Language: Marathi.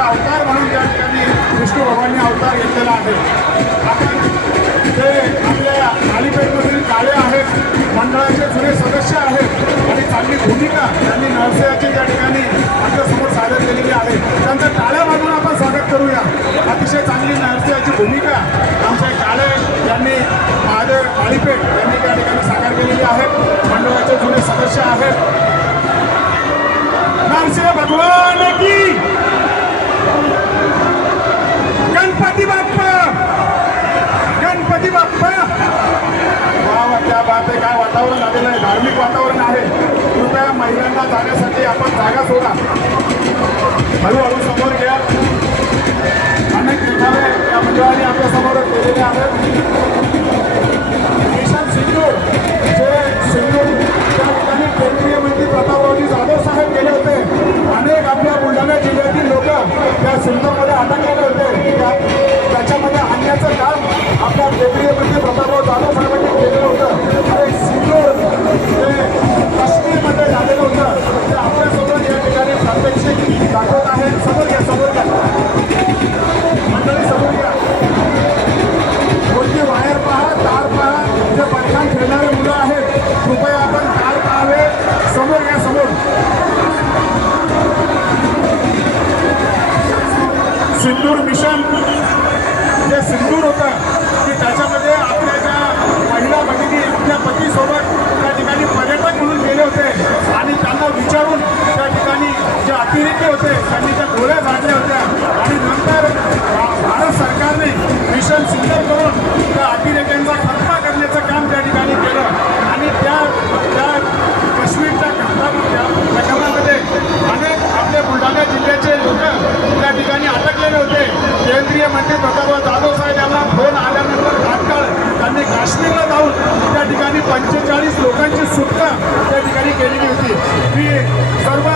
त्याचा अवतार म्हणून त्या ठिकाणी विष्णू भगवानने अवतार घेतलेला आहे. आपण ते आपल्या अलिपेठमधील काळे आहेत, मंडळाचे जुने सदस्य आहेत आणि चांगली भूमिका त्यांनी नरसिंहाची त्या ठिकाणी आपल्यासमोर सादर केलेली आहे. त्यांचं टाळ्या वाजवून आपण स्वागत करूया. अतिशय चांगली नरसिंहाची भूमिका आमचे काळे यांनी महादेव अलिपेठ यांनी त्या ठिकाणी साकार केलेली आहे. मंडळाचे जुने सदस्य आहेत. नरसिंह भगवान की गणपती बाप्पा, गणपती बाप्पा. वा त्या बात आहे. काय वातावरण आलेलं आहे, धार्मिक वातावरण आहे. कृपया महिलांना जाण्यासाठी आपण जागा सोडा, हळूहळू समोर घ्या. अनेक देखावे या मंडळाने आपल्या समोर केलेले आहेत. मिशन सिंदूर जे सिंदूर त्या ठिकाणी केंद्रीय मंत्री प्रतापरावजी जाधव साहेब गेले होते. अनेक आपल्या बुलढाणा जिल्ह्यातील लोक त्या सिंदूरमध्ये अडकलेले होते. त्याच्यामध्ये आणण्याचं काम आपल्या केंद्रीय मंत्री प्रतापराव जाधव साहेबांनी केलेलं होतं. आणि सिंदूर जे काश्मीरमध्ये झालेलं होतं ते आपल्यासोबत या ठिकाणी प्रात्यक्षिक दाखवत आहे. समोर घ्या, समोर घ्या मंडळी, समोर घ्या. कोणती वायर पहा, तार पहा. जे बंधन खेळणारे मुलं आहेत, कृपया आपण तार पाहावे. समोर घ्या, समोर. सिंदूर मिशन जे सिंदूर होतं की त्याच्यामध्ये आपल्या ज्या महिला भगिनी आपल्या पतीसोबत त्या ठिकाणी पर्यटक म्हणून गेले होते आणि त्यांना विचारून त्या ठिकाणी जे अतिरेकी होते त्यांनी त्या गोळ्या झाडल्या होत्या. आणि नंतर भारत सरकारने मिशन सिंदूर करून त्या अतिरेक्यांचा खतपा करण्याचं काम त्या ठिकाणी केलं. आणि त्या काश्मीरच्या घटनामध्ये अनेक आपले बुलढाणा जिल्ह्याचे लोक त्या ठिकाणी अटकलेले होते. केंद्रीय मंत्री प्रतापराव जाधव साहेब यांना फोन आल्यानंतर तात्काळ त्यांनी काश्मीरला जाऊन त्या ठिकाणी 45 लोकांची सुटका त्या ठिकाणी केलेली होती. मी सर्व